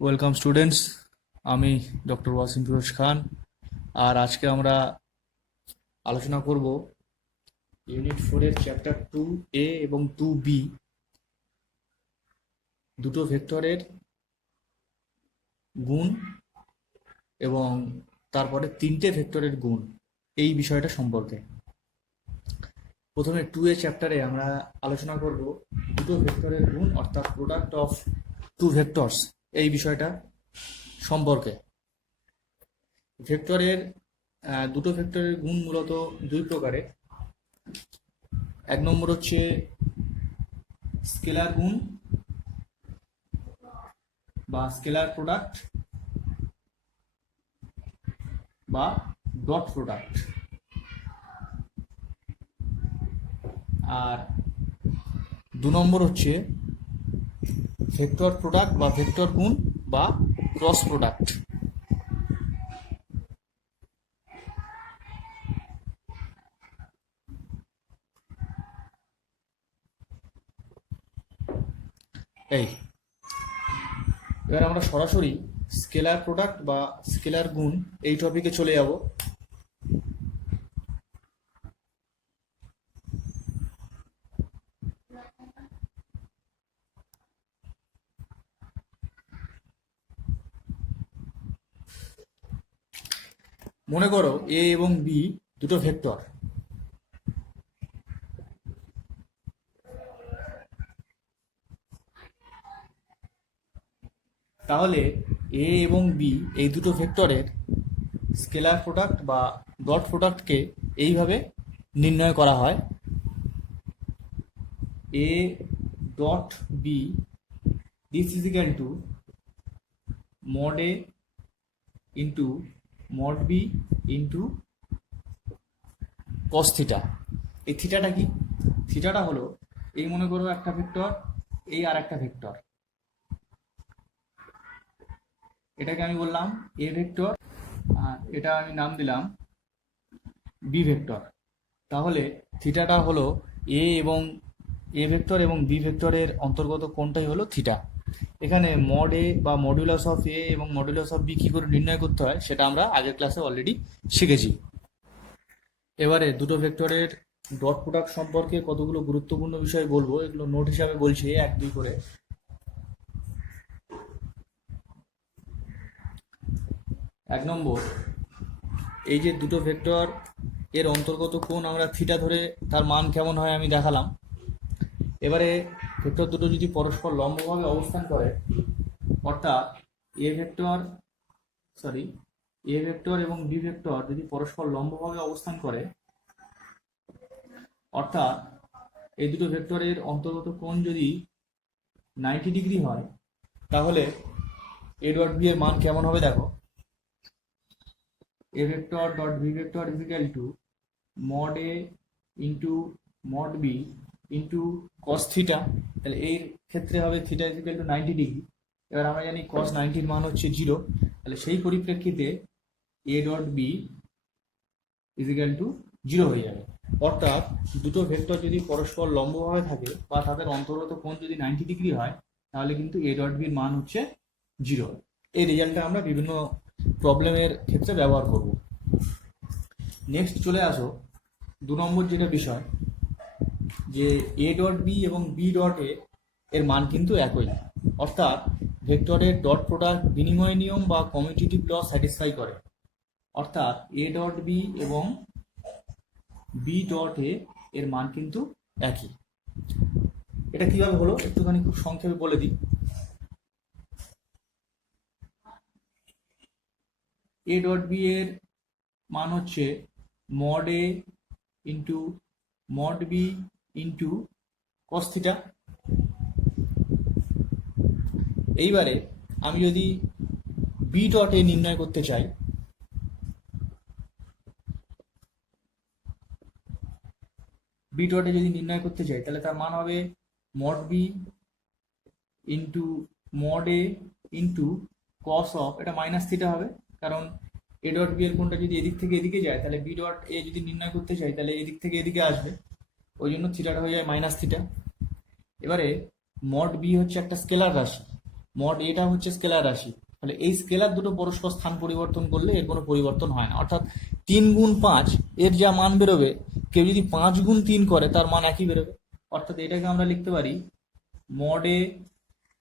Welcome students. আমি doctor Wasim Firoz খান। আর আজকে আমরা আলোচনা করব ইউনিট 4-এর চ্যাপ্টার 2A এবং 2B দুটো ভেক্টরের গুণ এবং তারপরে তিনটে ভেক্টরের গুণ, এই বিষয়টা সম্পর্কে। প্রথমে 2A চ্যাপ্টারে আমরা আলোচনা করব দুটো ভেক্টরের গুণ, অর্থাৎ প্রোডাক্ট অফ টু ভেক্টরস, এই বিষয়টা সম্পর্কে। ভেক্টরের দুটো ভেক্টরের গুণ মূলত দুই প্রকারের। এক নম্বর হচ্ছে স্কেলার গুণ বা স্কেলার প্রোডাক্ট বা ডট প্রোডাক্ট। আর দু নম্বর হচ্ছে ভেক্টর প্রোডাক্ট বা ভেক্টর গুণ বা ক্রস প্রোডাক্ট। এই এবার আমরা সরাসরি স্কেলার প্রোডাক্ট বা স্কেলার গুণ এই টপিকে চলে যাব। মনে করো এ এবং বি দুটো ভেক্টর। তাহলে এ এবং বি এই দুটো ভেক্টরের স্কেলার প্রোডাক্ট বা ডট প্রোডাক্টকে এইভাবে নির্ণয় করা হয়। A dot B, this is equal to mod A into mod B into cos theta. এই থিটাটা কি? থিটাটা হলো, এই মনে করো একটা ভেক্টর, এই আর একটা ভেক্টর, এটাকে আমি বললাম এ ভেক্টর, আর এটা আমি নাম দিলাম বি ভেক্টর। তাহলে থিটাটা হলো এ ভেক্টর এবং বি ভেক্টরের অন্তর্গত কোণটাই হলো থিটা। এখানে মড এ বা মডুলাস অফ এ এবং মডুলাস অফ বি কী করে নির্ণয় করতে হয় সেটা আমরা আগের ক্লাসে অলরেডি শিখেছি। এবারে দুটো ভেক্টরের ডট প্রোডাক্ট সম্পর্কে কতগুলো গুরুত্বপূর্ণ বিষয় বলবো, এগুলো নোট হিসাবে বলছি 1-2 করে। এক নম্বর, এই যে দুটো ভেক্টর এর অন্তর্গত কোণ আমরা থিটা ধরে তার মান কেমন হয় আমি দেখালাম। এবারে ভেক্টর দুটো যদি পরস্পর লম্বভাবে অবস্থান করে, অর্থাৎ এ ভেক্টর এবং বি ভেক্টর যদি পরস্পর লম্বভাবে অবস্থান করে, অর্থাৎ এই দুটো ভেক্টরের অন্তর্গত কোণ যদি 90 ডিগ্রি হয়, তাহলে এ ডট বি এর মান কেমন হবে দেখো। A vector dot B vector is equal to mod A into mod B into cos theta. তাহলে এর ক্ষেত্রে হবে theta is equal to 90 degree. এবার আমরা জানি কস 90-র মান হচ্ছে 0। তাহলে সেই পরিপ্রেক্ষিতে A dot B is equal to 0 হয়ে যাবে। অর্থাৎ দুটো ভেক্টর যদি পরস্পর লম্বভাবে থাকে বা তাদের অন্তর্গত কোণ যদি 90 ডিগ্রি হয়, তাহলে কিন্তু এ ডট বির মান হচ্ছে 0। এই রেজাল্টটা আমরা বিভিন্ন প্রবলেমের ক্ষেত্রে ব্যবহার করব। নেক্সট চলে আসো 2 নম্বর যেটা বিষয়, যে এ ডট বি এবং বি ডট এ এর মান কিন্তু একই। অর্থাৎ ভেক্টরের ডট প্রোডাক্ট বিনিময় নিয়ম বা কমিউটেটিভ ল স্যাটিসফাই করে। অর্থাৎ এ ডট বি এবং বি ডট এ এর মান কিন্তু একই। এটা কিভাবে হলো একটুখানি খুব সংক্ষেপে বলে দিই। এ ডট বি এর মান হচ্ছে mod A into mod B into cos theta. এইবারে আমি যদি বি ডট এ নির্ণয় করতে চাই, তাহলে তার মান হবে mod B into mod A into cos of, এটা মাইনাস থিটা হবে, কারণ এ ডট বি এর কোণটা যদি এদিক থেকে এদিকে যায়, তাহলে বি ডট এ যদি নির্ণয় করতে চাই তাহলে এদিক থেকে এদিকে আসবে, ওই জন্য থিটাটা হয়ে যায় মাইনাস থিটা। এবারে মড বি হচ্ছে একটা স্কেলার রাশি, মড এটা হচ্ছে স্কেলার রাশি, তাহলে এই স্কেলার দুটো পরস্পর স্থান পরিবর্তন করলে এর কোনো পরিবর্তন হয় না। অর্থাৎ 3 গুণ 5 এর যা মান বেরোবে, কেউ যদি 5 গুণ 3 করে তার মান একই বেরোবে। অর্থাৎ এটাকে আমরা লিখতে পারি mod A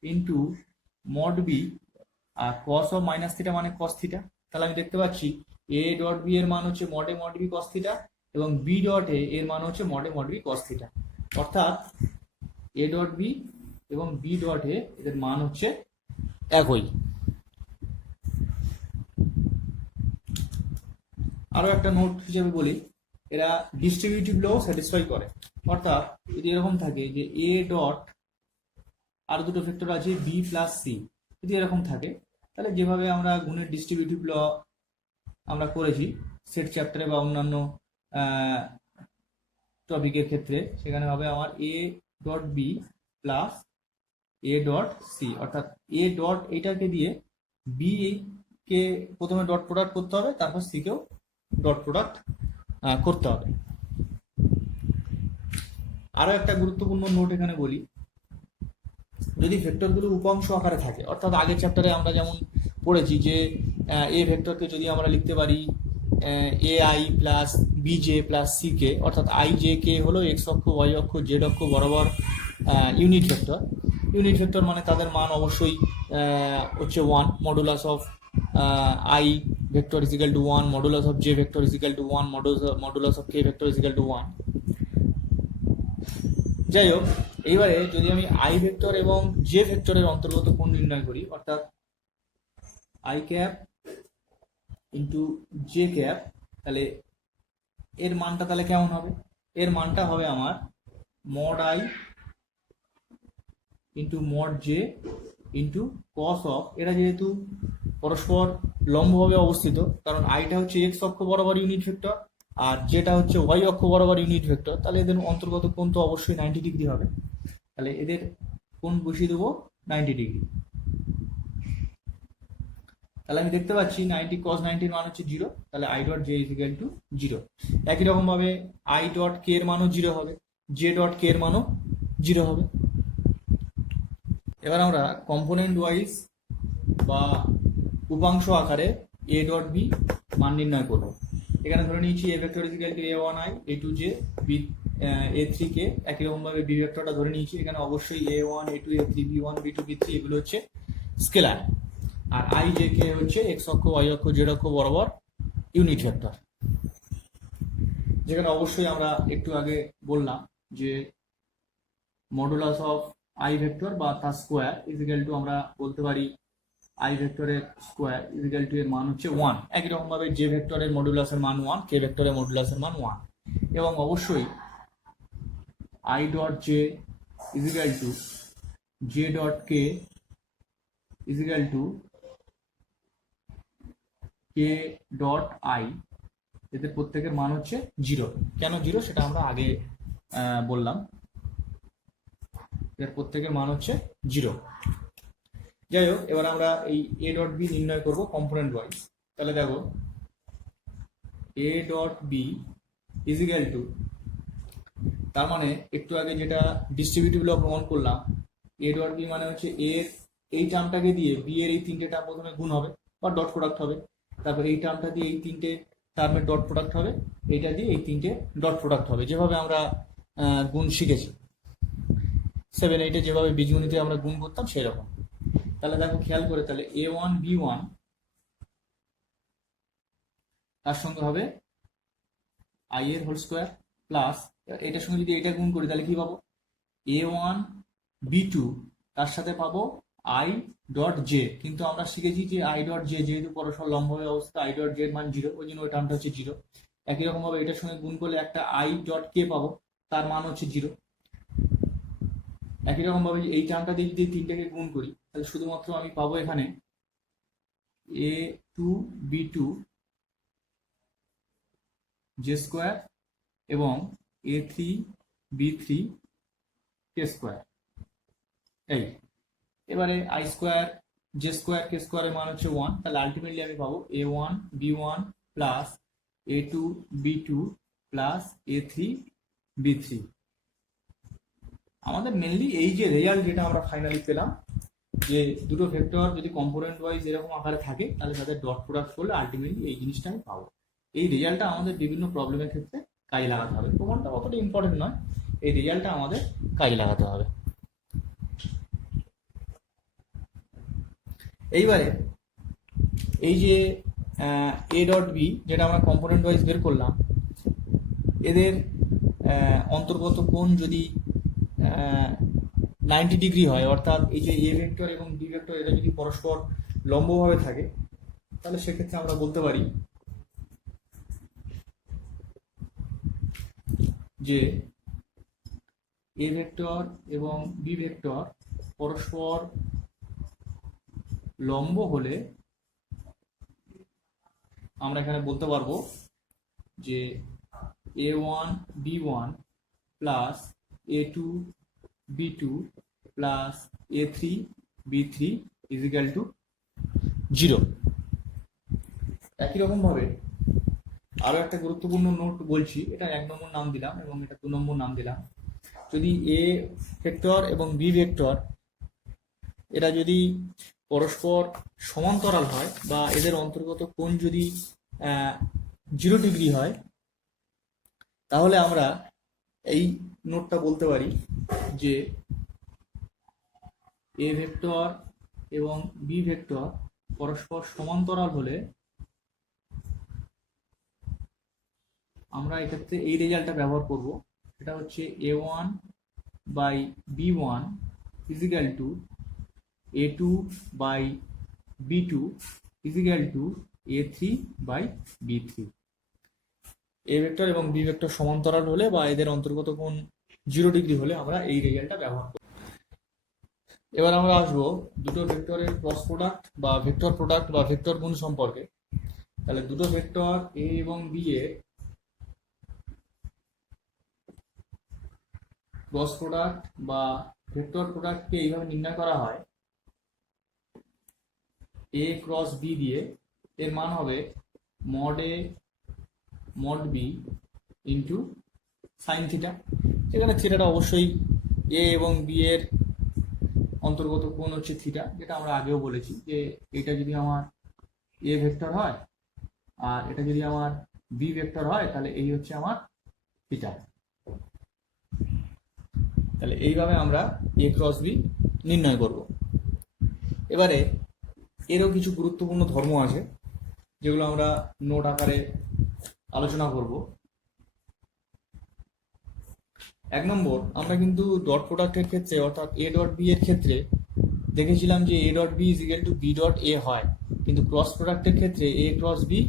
into mod B, আর কস অফ মাইনাস থিটা মানে কস থিটা। তাহলে আমি দেখতে পাচ্ছি এ ডট বি এর মান হচ্ছে mod A mod B cos theta, এবং বি ডট এ এর মান হচ্ছে mod A mod B cos theta. অর্থাৎ এ ডট বি এবং বি ডট এ এদের মান হচ্ছে একই। আরো একটা নোট হিসেবে বলি, এরা ডিস্ট্রিবিউটিভ ল স্যাটিসফাই করে। অর্থাৎ যদি এরকম থাকে যে এ ডট আর দুটো ভেক্টর আছে বি প্লাস সি, যদি এরকম থাকে তাহলে যেভাবে আমরা গুণের ডিস্ট্রিবিউটিভ ল আমরা করেছি সেট চ্যাপ্টারে বা অন্যান্য টপিকের ক্ষেত্রে, সেখানে হবে আমার A dot B plus A dot C. অর্থাৎ এ ডট এইটাকে দিয়ে বি কে প্রথমে ডট প্রোডাক্ট করতে হবে, তারপর সি কেও ডট প্রোডাক্ট করতে হবে। আরো একটা গুরুত্বপূর্ণ নোট এখানে বলি, যদি ভেক্টরগুলো উপাংশ আকারে থাকে, অর্থাৎ আগের চ্যাপ্টারে আমরা যেমন পড়েছি যে এ ভেক্টরকে যদি আমরা লিখতে পারি A I plus B J plus C K, অর্থাৎ আই জে কে হলো এক্স অক্ষ ওয়াই অক্ষ জেড অক্ষ বরাবর ইউনিট ভেক্টর। ইউনিট ভেক্টর মানে তাদের মান অবশ্যই হচ্ছে 1, modulus of I vector is equal two 1, modulus of J vector is equal two 1, modulus of K vector is equal two 1। যাই হোক, এইবারে যদি আমি আই ভেক্টর এবং জে ভেক্টরের অন্তর্গত কোণ নির্ণয় করি, অর্থাৎ I cap into J cap, তাহলে এর মানটা তাহলে কেমন হবে? এর মানটা হবে আমার mod I into mod J into cos of, এরা যেহেতু পরস্পর লম্বভাবে অবস্থিত, কারণ আইটা হচ্ছে এক্স অক্ষ বরাবর ইউনিট ভেক্টর আর যেটা হচ্ছে ওয়াই অক্ষ বরাবর ইউনিট ভেক্টর, তাহলে এদের অন্তর্গত কোণ তো অবশ্যই 90 ডিগ্রি হবে। তাহলে এদের কোণ বসিয়ে দেবো 90 ডিগ্রি। তাহলে আমি দেখতে পাচ্ছি 90 cos 90 এর মান হচ্ছে 0, তাহলে I dot J is equal to 0। একই রকম ভাবে আই ডট কে এর মানও 0 হবে, জে ডট কে এর মানও 0 হবে। এবার আমরা কম্পোনেন্ট ওয়াইজ বা উপাংশ আকারে এ ডট বি মান নির্ণয় করব। এখানে ধরে নিয়েছি A vector is equal to A one I A two J B A three K. একই রকম ভাবে বি ভেক্টরটা ধরে নিয়েছি, এখানে অবশ্যই A one A two A three B one B two B three এগুলো হচ্ছে স্কেলার, আর আই জে কে হচ্ছে এক্স অক্ষ ওয়াই অক্ষ জেড অক্ষ বরাবর ইউনিট ভেক্টর। যেখানে অবশ্যই আমরা একটু আগে বললাম যে মডুলাস অফ আই ভেক্টর বা তার স্কোয়ার ইজ ইকুয়াল টু, আমরা বলতে পারি আই ভেক্টরের স্কোয়ার ইজ ইকুয়াল টু এর মান হচ্ছে 1। একই রকম ভাবে জে ভেক্টরের মডুলাসের মান 1, কে ভেক্টরের মডুলাসের মান 1, এবং অবশ্যই I dot J is equal two J dot K is equal two K dot I, এদের প্রত্যেকের মান হচ্ছে 0। কেন 0 সেটা আমরা আগে বললাম, এদের প্রত্যেকের মান হচ্ছে 0। যাই হোক, এবার আমরা এই এ ডট বি নির্ণয় করব কম্পোনেন্ট ওয়াইজ। তাহলে দেখো A dot B is equal to, তার মানে একটু আগে যেটা ডিস্ট্রিবিউটিভ ল প্রমাণ করলাম, এ ডট বি মানে হচ্ছে এর এই টার্মটাকে দিয়ে বি এর এই তিনটে টার্ম প্রথমে গুণ হবে বা ডট প্রোডাক্ট হবে, তারপর এই টার্মটা দিয়ে এই তিনটে টার্মের ডট প্রোডাক্ট হবে, এইটা দিয়ে এই তিনটে ডট প্রোডাক্ট হবে, যেভাবে আমরা গুণ শিখেছি 7, 8 যেভাবে বীজগণিতে আমরা গুণ করতাম সেই রকম। তাহলে দেখো খেয়াল করে, তাহলে এ ওয়ান বি ওয়ান তার সঙ্গে হবে আই এর হোল স্কোয়ার প্লাস, এটার সঙ্গে যদি এটা গুণ করি তাহলে কি পাবো, এ ওয়ান বি টু তার সাথে পাবো আই ডট জে। কিন্তু আমরা শিখেছি যে আই ডট জে যেহেতু পরস্পর লম্বভাবে অবস্থা, আই ডট জে এর মান 0, ওই জন্য ওই টার্মটা হচ্ছে 0। একই রকম ভাবে এটার সঙ্গে গুণ করলে একটা আই ডট কে পাবো, তার মান হচ্ছে 0। একই রকম ভাবে এই টার্মটা দিয়ে যদি তিনটাকে গুণ করি তাহলে শুধুমাত্র আমি পাবো এখানে A two B two J square এবং A three B three K square. এই এবারে I square J square K স্কোয়ারের মান হচ্ছে 1, তাহলে আলটিমেটলি আমি পাবো A one B one plus A two B two plus A three B three. আমাদের মেনলি এই যে রেজাল্ট যেটা আমরা ফাইনালি পেলাম, যে দুটো ভেক্টর যদি কম্পোনেন্ট ওয়াইজ এরকম আকারে থাকে তাহলে তাদের ডট প্রোডাক্ট করলে আলটিমেটলি এই জিনিসটা আমি পাবো। এই রেজাল্টটা আমাদের বিভিন্ন প্রবলেমের ক্ষেত্রে কাজে লাগাতে হবে। প্রমাণটা অতটা ইম্পর্টেন্ট নয়, এই রেজাল্টটা আমাদের কাজে লাগাতে হবে। এইবারে এই যে এ ডট বি যেটা আমরা কম্পোনেন্ট ওয়াইজ বের করলাম, এদের অন্তর্গত কোণ যদি 90 ডিগ্রি হয়, অর্থাৎ এই যে এ ভেক্টর এবং বি ভেক্টর এটা যদি পরস্পর লম্বভাবে থাকে, তাহলে সেক্ষেত্রে আমরা বলতে পারি যে এ ভেক্টর এবং বি ভেক্টর পরস্পর লম্ব হলে আমরা এখানে বলতে পারবো যে a1 b1 plus a2 b2 plus a3 b3 is equal two 0। একই রকম ভাবে আরো একটা গুরুত্বপূর্ণ নোট বলছি, এটা 1 নম্বর নাম দিলাম এবং এটা 2 নম্বর নাম দিলাম। যদি এ ভেক্টর এবং বি ভেক্টর এরা যদি পরস্পর সমান্তরাল হয় বা এদের অন্তর্গত কোণ যদি 0 ডিগ্রি হয়, তাহলে আমরা এই নোটটা বলতে পারি যে এ ভেক্টর এবং বি ভেক্টর পরস্পর সমান্তরাল হলে আমরা এক্ষেত্রে এই রেজাল্টটা ব্যবহার করব। সেটা হচ্ছে a1 by b1 equal to a2 by b2 equal to a3 by b3। A vector এবং বি ভেক্টর সমান্তরাল হলে বা এদের অন্তর্গত কোণ 0 ডিগ্রি হলে আমরা এই রেজাল্টটা ব্যবহার করব। এবার আমরা আসবো দুটো ভেক্টরের ক্রস প্রোডাক্ট বা ভেক্টর প্রোডাক্ট বা ভেক্টর গুণ সম্পর্কে। তাহলে দুটো ভেক্টর এ এবং বি এর ক্রস প্রোডাক্ট বা ভেক্টর প্রোডাক্টকে এইভাবে নির্ণয় করা হয়, এ ক্রস বি দিয়ে। এর মান হবে mod A mod B into sine theta. সেখানে থিটাটা অবশ্যই এ এবং বি এর অন্তর্গত কোণ হচ্ছে থিটা, যেটা আমরা আগেও বলেছি যে এটা যদি আমার এ ভেক্টর হয় আর এটা যদি আমার বি ভেক্টর হয় তাহলে এই হচ্ছে আমার থিটা। তাহলে এইভাবে আমরা এ ক্রস বি নির্ণয় করব। এবারে এরও কিছু গুরুত্বপূর্ণ ধর্ম আছে যেগুলো আমরা নোট আকারে আলোচনা করব। 1 নম্বর, আমরা কিন্তু ডট প্রোডাক্টের ক্ষেত্রে অর্থাৎ এ ডট বি এর ক্ষেত্রে দেখেছিলাম যে A dot B is equal to B dot A হয়, কিন্তু ক্রস প্রোডাক্টের ক্ষেত্রে এ ক্রস বি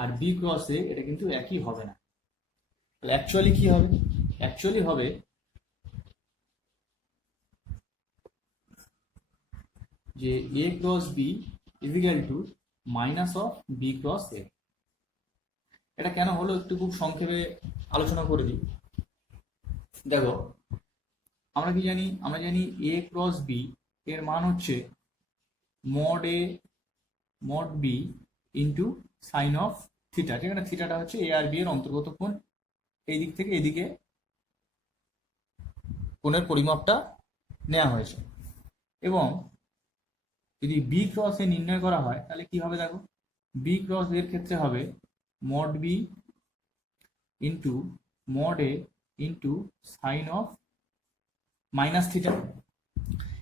আর বি ক্রস এ এটা কিন্তু একই হবে না। তাহলে অ্যাকচুয়ালি কি হবে? অ্যাকচুয়ালি হবে যে A cross B is equal to minus of B cross A. এটা কেন হলো একটু খুব সংক্ষেপে আলোচনা করে দিই। দেখো, আমরা কি জানি? আমরা জানি এ ক্রস বি এর মান হচ্ছে mod A mod B into sine of theta, যেখানে থিটাটা হচ্ছে এ আর বি এর অন্তর্গত কোণ। এই দিক থেকে এদিকে কোণের পরিমাপটা নেওয়া হয়েছে। এবং যদি বি ক্রস এ নির্ণয় করা হয় তাহলে কি হবে? দেখো, বি ক্রস এর ক্ষেত্রে হবে mod B into mod A into sine of minus theta.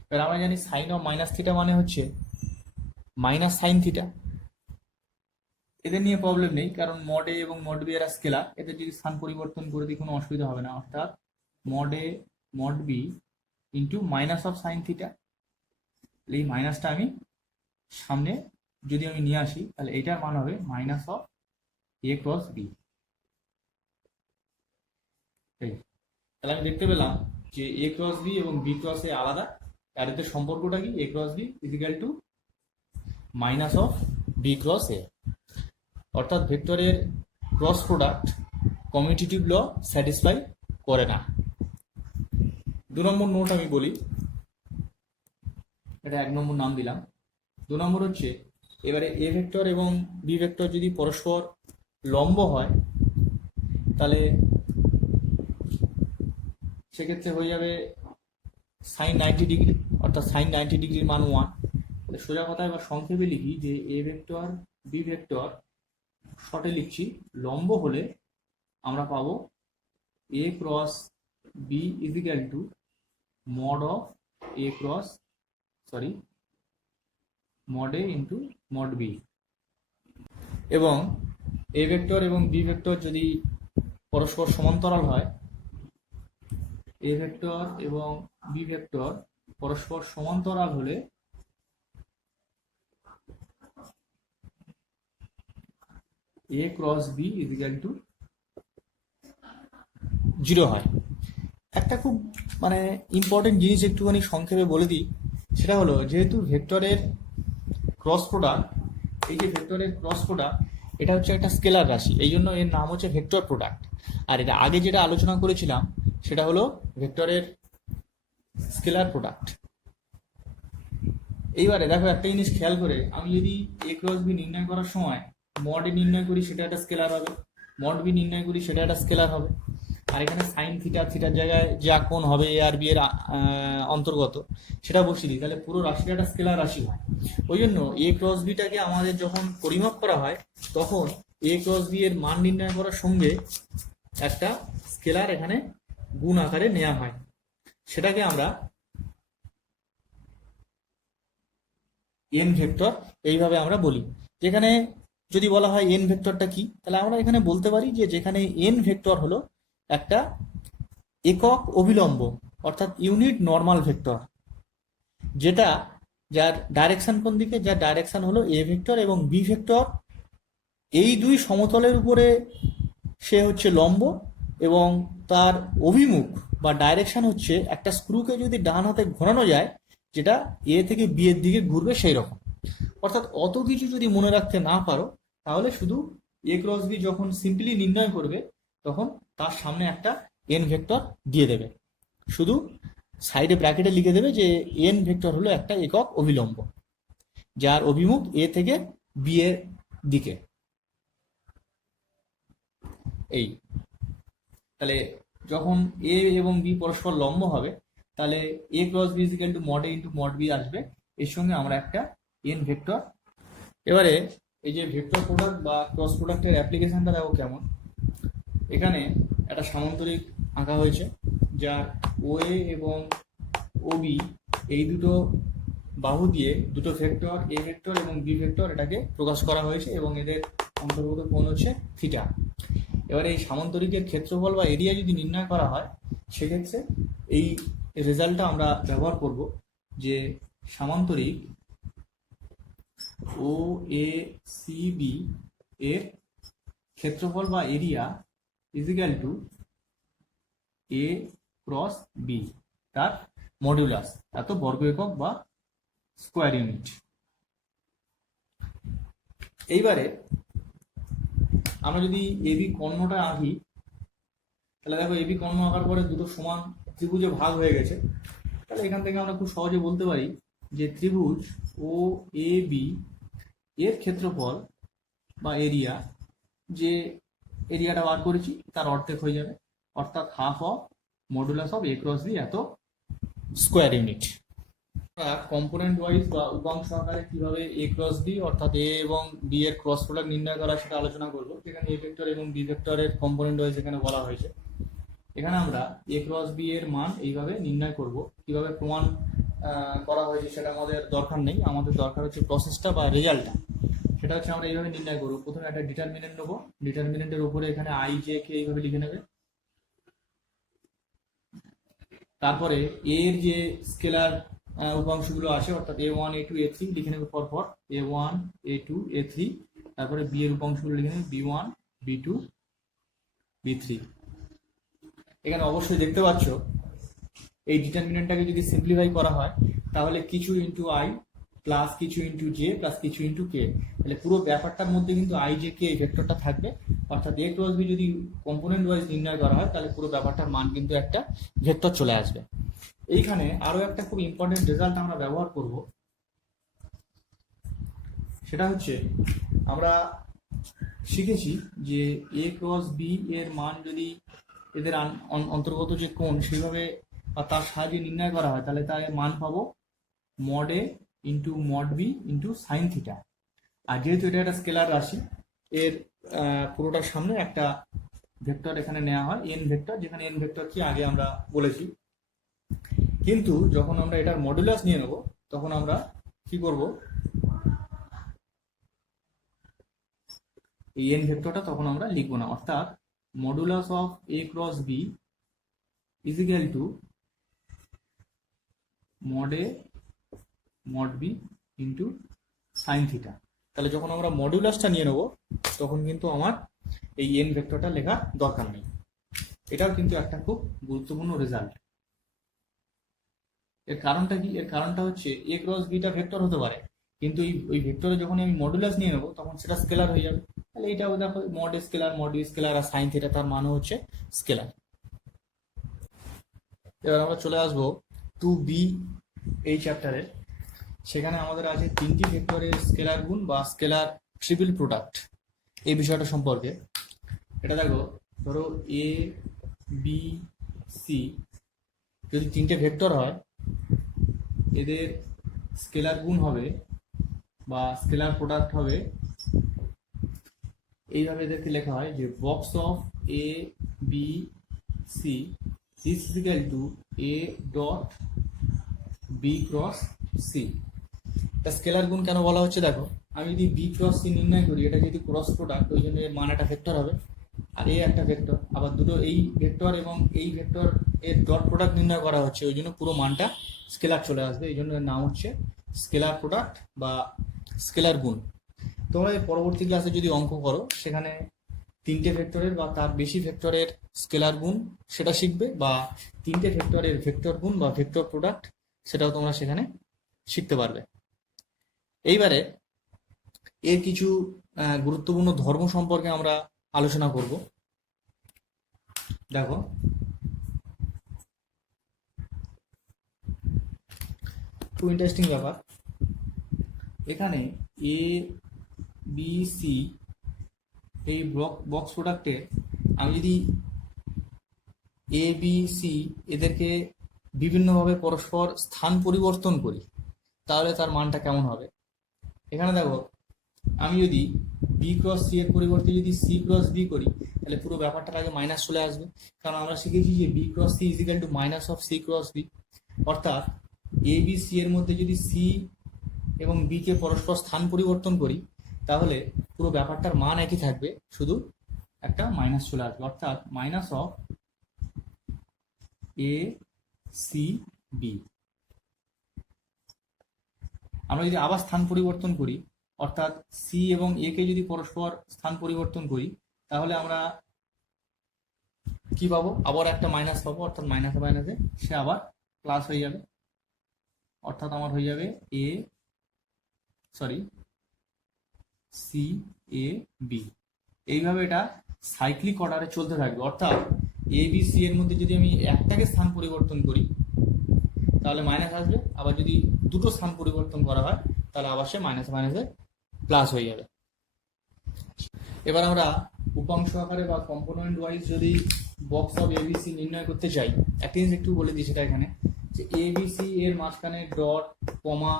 এবার আমরা জানি সাইন অফ মাইনাস থিটা মানে হচ্ছে মাইনাস সাইন থিটা। এদের নিয়ে প্রবলেম নেই, কারণ মড এ এবং মড বি এরা স্কেলার, এদের যদি স্থান পরিবর্তন করে দিই কোনো অসুবিধা হবে না। অর্থাৎ mod A mod B into minus of sine theta. এই মাইনাসটা আমি সামনে যদি আমি নিয়ে আসি তাহলে এইটার মান হবে minus of A cross B. তাহলে আমি দেখতে পেলাম যে এ ক্রস বি এবং বি ক্রস এ আলাদা, আর এদের সম্পর্কটা কি? A cross B is equal to minus of B cross A. অর্থাৎ ভেক্টরের cross product commutative law satisfy করে না। 2 নম্বর নোট আমি বলি, এটা 1 নম্বর নাম দিলাম। 2 নম্বর হচ্ছে এবারে এ ভেক্টর এবং বি ভেক্টর যদি পরস্পর লম্ব হয় তাহলে সেক্ষেত্রে হয়ে যাবে সাইন 90 ডিগ্রি, অর্থাৎ সাইন 90 ডিগ্রির মান 1। তাহলে সোজা কথায় বা সংক্ষেপে লিখি যে এ ভেক্টর বি ভেক্টর, শর্টে লিখছি লম্ব হলে আমরা পাবো A cross B is equal to mod of A cross mod A into mod B. এবং এ ভেক্টর এবং বি ভেক্টর যদি পরস্পর সমান্তরাল হয়, এ ভেক্টর এবং বি ভেক্টর পরস্পর সমান্তরাল হলে A cross B is equal to 0 হয়। একটা খুব মানে ইম্পর্টেন্ট জিনিস একটুখানি সংক্ষেপে বলে দিই, সেটা হলো যেহেতু ভেক্টরের ক্রস প্রোডাক্ট, এই যে ভেক্টরের ক্রস প্রোডাক্ট এটা হচ্ছে একটা স্কেলার রাশি, এই জন্য এর নাম হচ্ছে ভেক্টর প্রোডাক্ট। আর এটা আগে যেটা আলোচনা করেছিলাম সেটা হলো ভেক্টরের স্কেলার প্রোডাক্ট। এইবারে দেখো একটা জিনিস খেয়াল করে, আমি যদি এ ক্রস বি নির্ণয় করার সময় মড এ নির্ণয় করি সেটা একটা স্কেলার হবে, মড বি নির্ণয় করি সেটা একটা স্কেলার হবে। আর এখানে সাইন থিটার জায়গায় যা কোণ হবে এ আর বি এর অন্তর্গত সেটা বসিয়ে দিই, তাহলে পুরো রাশিটা একটা স্কেলার রাশি হয়। ওই জন্য এ ক্রস বিটাকে আমাদের যখন পরিমাপ করা হয় তখন এ ক্রস বি এর মান নির্ণয় করার সঙ্গে একটা স্কেলার এখানে গুণ আকারে নেওয়া হয়, সেটাকে আমরা এন ভেক্টর এইভাবে আমরা বলি। যেখানে যদি বলা হয় এন ভেক্টরটা কি, তাহলে আমরা এখানে বলতে পারি যে যেখানে এন ভেক্টর হলো একটা একক অভিলম্ব অর্থাৎ ইউনিট নর্মাল ভেক্টর, যেটা যার ডাইরেকশন কোন দিকে, যার ডাইরেকশন হলো এ ভেক্টর এবং বি ভেক্টর, এই দুই সমতলের উপরে সে হচ্ছে লম্ব এবং তার অভিমুখ বা ডাইরেকশন হচ্ছে একটা স্ক্রুকে যদি ডান হাতে ঘোরানো যায় যেটা এ থেকে বি এর দিকে ঘুরবে সেই রকম। অর্থাৎ অত কিছু যদি মনে রাখতে না পারো তাহলে শুধু এ ক্রস বি যখন সিম্পলি নির্ণয় করবে তখন তার সামনে একটা এন ভেক্টর দিয়ে দেবে, শুধু সাইডে ব্র্যাকেটে লিখে দেবে যে এন ভেক্টর হলো একটা একক অভিলম্ব যার অভিমুখ এ থেকে বি এর দিকে। এই তাহলে যখন এ এবং বি পরস্পর লম্ব হবে তাহলে A cross B is equal to mod A into mod B আসবে, এর সঙ্গে আমরা একটা এন ভেক্টর। এবারে এই যে ভেক্টর প্রোডাক্ট বা ক্রস প্রোডাক্টের অ্যাপ্লিকেশনটা দেখো কেমন। এখানে একটা সামান্তরিক আঁকা হয়েছে যার ও এ এবং ও বি এই দুটো বাহু দিয়ে দুটো ভেক্টর এ ভেক্টর এবং বি ভেক্টর এটাকে প্রকাশ করা হয়েছে এবং এদের অন্তর্গত কোণ হচ্ছে থিটা। এবারে এই সামান্তরিকের ক্ষেত্রফল বা এরিয়া যদি নির্ণয় করা হয় সেক্ষেত্রে এই রেজাল্টটা আমরা ব্যবহার করব যে সামান্তরিক ও এ সি বি এর ক্ষেত্রফল বা এরিয়া ইজিক্যাল টু এ ক্রস বি, তার মডিউলাস এত বর্গ একক বা স্কোয়ার ইউনিট। এইবারে আমরা যদি এবি কর্ণটা আঁকি তাহলে দেখো এবি কর্ণ আঁকার পরে দুটো সমান ত্রিভুজে ভাগ হয়ে গেছে, তাহলে এখান থেকে আমরা খুব সহজে বলতে পারি যে ত্রিভুজ ও এ বি এর ক্ষেত্রফল বা এরিয়া, যে এরিয়াটা বার করেছি তার অর্ধেক হয়ে যাবে, অর্থাৎ half of modulus of A cross B এত স্কোয়ার ইউনিট। কম্পোনেন্ট ওয়াইজ বা উপাংশ আকারে কিভাবে এ ক্রস বি অর্থাৎ এ এবং বি এর ক্রস প্রোডাক্ট নির্ণয় করা সেটা আলোচনা করবো। যেখানে এ ভেক্টর এবং বি ভেক্টরের কম্পোনেন্ট ওয়াইজ এখানে বলা হয়েছে। এখানে আমরা এ ক্রস বি এর মান এইভাবে নির্ণয় করব, কিভাবে প্রমাণ করা হয়েছে সেটা আমাদের দরকার নেই, আমাদের দরকার হচ্ছে প্রসেসটা বা রেজাল্টটা। সেটা হচ্ছে আমরা এইভাবে নির্ণয় করবো। প্রথমে একটা ডিটারমিনেন্ট নেবো, ডিটারমিনেন্টের উপরে এখানে আই জে কে এইভাবে লিখে নেবে। তারপরে এর যে স্কেলার উপাংশগুলো আছে অর্থাৎ a1 a2 a3 লিখে নেবে পরপর, a1 a2 a3। তারপরে বি এর উপাংশগুলো লিখে নেবে b1 b2 b3। এখানে অবশ্যই দেখতে পাচ্ছ এই ডিটারমিনেন্টটাকে যদি সিম্পলিফাই করা হয় তাহলে কিছু ইন্টু আই প্লাস কিছু ইন্টু জে প্লাস কিছু ইন্টু কে, তাহলে পুরো ব্যাপারটার মধ্যে কিন্তু আই জে কে এই ভেক্টরটা থাকবে। অর্থাৎ এ ক্রস বি যদি কম্পোনেন্ট ওয়াইজ নির্ণয় করা হয় তাহলে পুরো ব্যাপারটার মান কিন্তু একটা ভেক্টর চলে আসবে। এইখানে আরো একটা খুব ইম্পর্টেন্ট রেজাল্ট আমরা ব্যবহার করব, সেটা হচ্ছে আমরা শিখেছি যে এ ক্রস বি এর মান যদি এদের অন্তর্গত যে কোণ সেইভাবে বা তার সাহায্যে নির্ণয় করা হয়, তাহলে তার মান পাবো mod A into mod B into sine theta. আর যেহেতু এটা একটা স্কেলার রাশি, এর পুরোটার সামনে একটা ভেক্টর এখানে নেওয়া হয়, এন ভেক্টর, যেখানে এন ভেক্টর কি আগে আমরা বলেছি। কিন্তু যখন আমরা এটার মডুলাস নিয়ে নেব তখন আমরা কি করব, এই এন ভেক্টরটা তখন আমরা লিখবো না, অর্থাৎ modulus of A cross B is equal to mod A mod B into sine theta. তাহলে যখন আমরা মডুলাসটা নিয়ে নেব তখন কিন্তু আমার এই এন ভেক্টরটা লেখার দরকার নেই। এটাও কিন্তু একটা খুব গুরুত্বপূর্ণ রেজাল্ট। এর কারণটা কি? এর কারণটা হচ্ছে এ ক্রস বিটা ভেক্টর হতে পারে, কিন্তু ওই ভেক্টরে যখন আমি মডুলাস নিয়ে নেবো তখন সেটা স্কেলার হয়ে যাবে। তাহলে এটাও দেখো মড স্কেলার, মড স্কেলার, আর সাইন থিটা তার মানও হচ্ছে স্কেলার। এবার আমরা চলে আসবো 2b এই চ্যাপ্টারে। সেখানে আমাদের আছে তিনটি ভেক্টরের স্কেলার গুণ বা স্কেলার ট্রিপল প্রোডাক্ট, এই বিষয়টা সম্পর্কে। এটা দেখো, ধরো এ বি সি যদি তিনটে ভেক্টর হয়, এদের স্কেলার গুণ হবে বা স্কেলার প্রোডাক্ট হবে, এইভাবে এদেরকে লেখা হয় যে box of A B C this is equal to A dot B cross C. তা স্কেলার গুণ কেন বলা হচ্ছে দেখো, আমি যদি বি ক্রস সি নির্ণয় করি, এটা যদি ক্রস প্রোডাক্ট, ওই জন্য এর মান একটা ভেক্টর হবে, আর এ একটা ভেক্টর, আবার দুটো এই ভেক্টর এবং এই ভেক্টর এর ডট প্রোডাক্ট নির্ণয় করা হচ্ছে, ওই জন্য পুরো মানটা স্কেলার চলে আসবে, এই জন্য এর নাম হচ্ছে স্কেলার প্রোডাক্ট বা স্কেলার গুণ। তোমরা এর পরবর্তী ক্লাসে যদি অঙ্ক করো, সেখানে তিনটে ভেক্টরের বা তার বেশি ভেক্টরের স্কেলার গুণ সেটা শিখবে, বা তিনটে ভেক্টরের ভেক্টর গুণ বা ভেক্টর প্রোডাক্ট সেটাও তোমরা সেখানে শিখতে পারবে। এইবারে এর কিছু গুরুত্বপূর্ণ ধর্ম সম্পর্কে আমরা আলোচনা করব। দেখো, খুব ইন্টারেস্টিং ব্যাপার। এখানে এ বি সি এই বক্স প্রোডাক্টে আমি যদি এ বি সি এদেরকে বিভিন্নভাবে পরস্পর স্থান পরিবর্তন করি, তাহলে তার মানটা কেমন হবে। এখানে দেখো, আমি যদি বি ক্রস সি এর পরিবর্তে যদি সি ক্রস বি করি, তাহলে পুরো ব্যাপারটার আগে মাইনাস চলে আসবে, কারণ আমরা শিখেছি যে B cross C is equal to minus of C cross B. অর্থাৎ এ বি সি এর মধ্যে যদি সি এবং বি কে পরস্পর স্থান পরিবর্তন করি, তাহলে পুরো ব্যাপারটার মান একই থাকবে, শুধু একটা মাইনাস চলে আসবে, অর্থাৎ minus of A C B. আমরা যদি আবার স্থান পরিবর্তন করি, অর্থাৎ সি এবং এ কে যদি পরস্পর স্থান পরিবর্তন করি, তাহলে আমরা কি পাবো, আবার একটা মাইনাস পাবো, অর্থাৎ মাইনাসে মাইনাসে সে আবার প্লাস হয়ে যাবে, অর্থাৎ আমার হয়ে যাবে সি এ বি। এইভাবে এটা সাইক্লিক অর্ডারে চলতে থাকবে, অর্থাৎ এ বি সি এর মধ্যে যদি আমি একটাকে স্থান পরিবর্তন করি তাহলে মাইনাস আসবে, আবার যদি দুটো স্থান পরিবর্তন করা হয় তাহলে আবার সে মাইনাসে মাইনাসে প্লাস হয়ে যাবে। এবার আমরা উপাংশ আকারে বা কম্পোনেন্ট ওয়াইজ যদি বক্স অফ এবিসি নির্ণয় করতে চাই, একটা জিনিস একটু বলে দিই সেটা এখানে, যে এবিসি এর মাঝখানে ডট, কমা,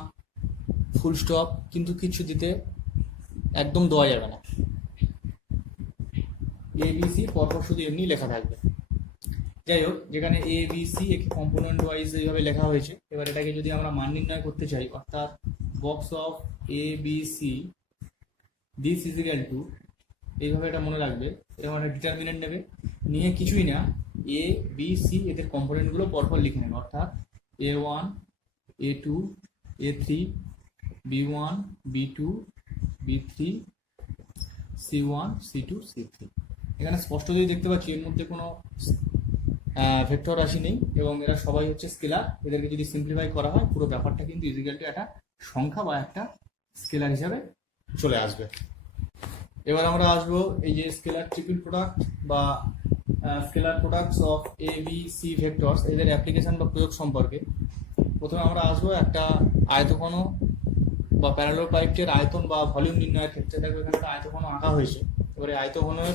ফুল স্টপ কিন্তু কিছু দিতে একদম দেওয়া যাবে না। এবিসি পরপর শুধু এমনি লেখা থাকবে। যাই হোক, যেখানে এ বি সি একে কম্পোনেন্ট ওয়াইজ এইভাবে লেখা হয়েছে, এবার এটাকে যদি আমরা মান নির্ণয় করতে চাই, অর্থাৎ box of A B C this is equal to, এইভাবে এটা মনে রাখবে, এরকম একটা ডিটারমিনেন্ট নেবে, নিয়ে কিছুই না, এ বি সি এদের কম্পোনেন্টগুলো পরপর লিখে নেবে, অর্থাৎ A one, A two, A three, B one, B two, B three, C one, C two, C three. এখানে স্পষ্ট যদি দেখতে পাচ্ছি এর মধ্যে কোনো ভেক্টর রাশি নেই এবং এরা সবাই হচ্ছে স্কেলার। এদেরকে যদি সিম্পলিফাই করা হয় পুরো ব্যাপারটা কিন্তু ইজিক্যাল টু একটা সংখ্যা বা একটা স্কেলার হিসাবে চলে আসবে। এবার আমরা আসবো এই যে স্কেলার ট্রিপল প্রোডাক্ট বা scalar products of A B C vectors, এদের অ্যাপ্লিকেশন বা প্রয়োগ সম্পর্কে। প্রথমে আমরা আসবো একটা আয়তঘন বা প্যারালোপাইপটির আয়তন বা ভলিউম নির্ণয়ের ক্ষেত্রে। দেখো এখানে একটা আয়তঘন আঁকা হয়েছে, এবারে আয়তঘনের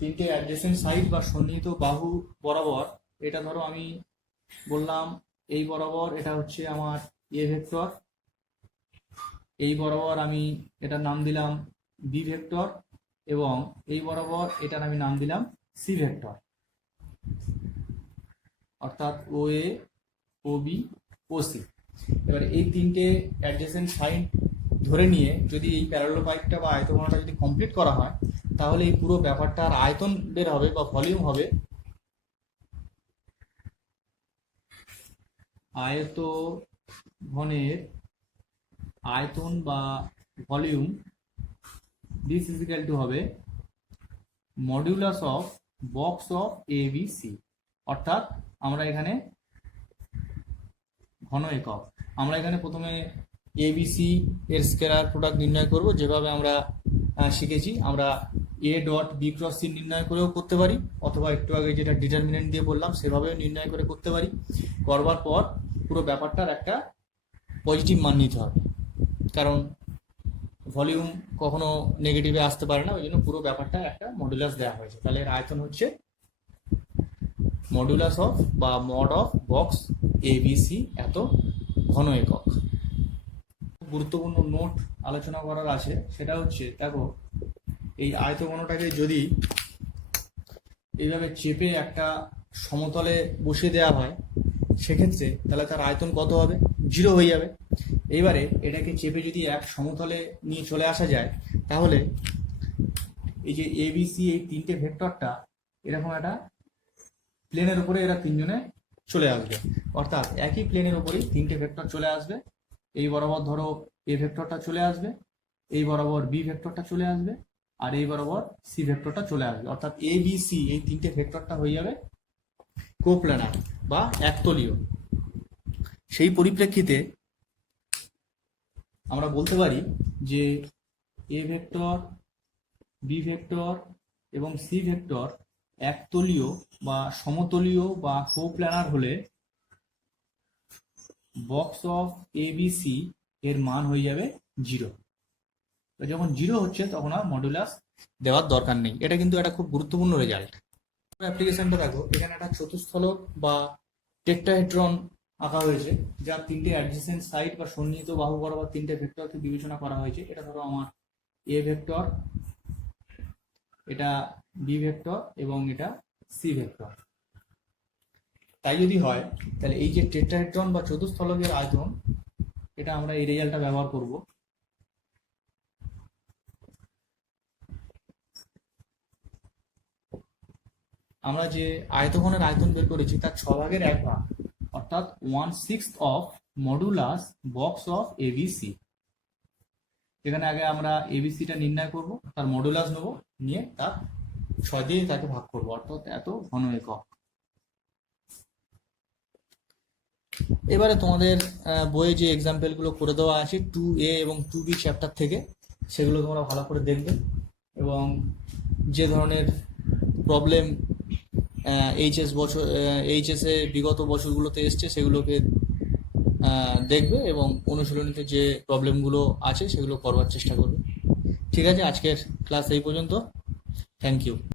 তিনটে অ্যাডজেসেন্ট সাইড বা সন্নিহিত বাহু বরাবর, এটা ধরো আমি বললাম এই বরাবর এটা হচ্ছে আমার এ ভেক্টর, এই বরাবর আমি এটার নাম দিলাম বি ভেক্টর, এবং এই বরাবর এটার আমি নাম দিলাম সি ভেক্টর, অর্থাৎ ও এ, ও বি, ও সি। এবারে এই তিনটে অ্যাডজেসেন্ট সাইড ধরে নিয়ে যদি এই প্যারালোপাইপটা বা আয়তঘনটা যদি কমপ্লিট করা হয়, তাহলে এই পুরো ব্যাপারটার আয়তন বের হবে বা ভলিউম হবে আয়তঘনের আয়তন বা volume, this is equal to হবে modulus of box of A B C. অর্থাৎ আমরা এখানে ঘন একক, আমরা এখানে প্রথমে এবিসি এর স্কেলার প্রোডাক্ট নির্ণয় করব, যেভাবে আমরা শিখেছি। আমরা A dot B cross C নির্ণয় করেও করতে পারি, অথবা একটু আগে যেটা ডিটারমিনেন্ট দিয়ে বললাম সেভাবেও নির্ণয় করে করতে পারি। করবার পর পুরো ব্যাপারটার একটা পজিটিভ মান নিতে হবে, কারণ ভলিউম কখনো নেগেটিভে আসতে পারে না, ওই জন্য পুরো ব্যাপারটা একটা মডুলাস দেওয়া হয়েছে। তাহলে এর আয়তন হচ্ছে মডুলাস অফ বা mod of box A B C এত ঘন একক। গুরুত্বপূর্ণ নোট আলোচনা করার আছে, সেটা হচ্ছে দেখো এই আয়তঘনটাকে যদি এইভাবে চেপে একটা সমতলে বসিয়ে দেওয়া হয়, সেক্ষেত্রে তাহলে তার আয়তন কত হবে? 0 হয়ে যাবে। এইবারে এটাকে চেপে যদি এক সমতলে নিয়ে চলে আসা যায়, তাহলে এই যে এবিসি এই তিনটে ভেক্টরটা এরকম একটা প্লেনের উপরে এরা তিনজনে চলে আসবে, অর্থাৎ একই প্লেনের উপরেই তিনটে ভেক্টর চলে আসবে। এই বরাবর ধরো এ ভেক্টরটা চলে আসবে, এই বরাবর বি ভেক্টরটা চলে আসবে, আর এই বরাবর সি ভেক্টরটা চলে আসবে। অর্থাৎ এ বি সি এই তিনটে ভেক্টরটা হয়ে যাবে কোপ্ল্যানার বা একতলীয়। সেই পরিপ্রেক্ষিতে আমরা বলতে পারি যে এ ভেক্টর, বি ভেক্টর এবং সি ভেক্টর একতলীয় বা সমতলীয় বা কোপ্ল্যানার হলে box of A B C এর মান হয়ে যাবে 0। যখন 0 হচ্ছে তখন আর মডুলাস দেওয়ার দরকার নেই। এটা কিন্তু একটা খুব গুরুত্বপূর্ণ রেজাল্ট। অ্যাপ্লিকেশনটা দেখো, এখানে একটা চতুস্থলক বা টেট্রাহেড্রন আঁকা হয়েছে, যার তিনটে অ্যাডজেসেন্ট সাইড বা সন্নিহিত বাহু বরাবর তিনটে ভেক্টরকে বিবেচনা করা হয়েছে। এটা ধরো আমার এ ভেক্টর, এটা বি ভেক্টর এবং এটা সি ভেক্টর। তাই যদি হয় তাহলে এই যে টেট্রাহেড্রন বা চতুস্থলকের আয়তন, এটা আমরা এই রেজাল্টটা ব্যবহার করব। আমরা যে আয়তঘনের আয়তন বের করেছি তার 6/1 অর্থাৎ 1/6 of modulus box of ABC. এখানে আগে আমরা এবিসিটা নির্ণয় করব, তার মডুলাস নেব, নিয়ে তার 6 দিয়ে তাকে ভাগ করবো, অর্থাৎ এত ঘন একক। এবারে তোমাদের বইয়ে যে এক্সাম্পলগুলো করে দেওয়া আছে 2A এবং 2B চ্যাপ্টার থেকে, সেগুলো তোমরা ভালো করে দেখবে, এবং যে ধরনের প্রবলেম এইচএসে বিগত বছরগুলোতে এসছে সেগুলোকে দেখবে, এবং অনুশীলনীতে যে প্রবলেমগুলো আছে সেগুলো করবার চেষ্টা করবে। ঠিক আছে, আজকের ক্লাস এই পর্যন্ত। Thank you.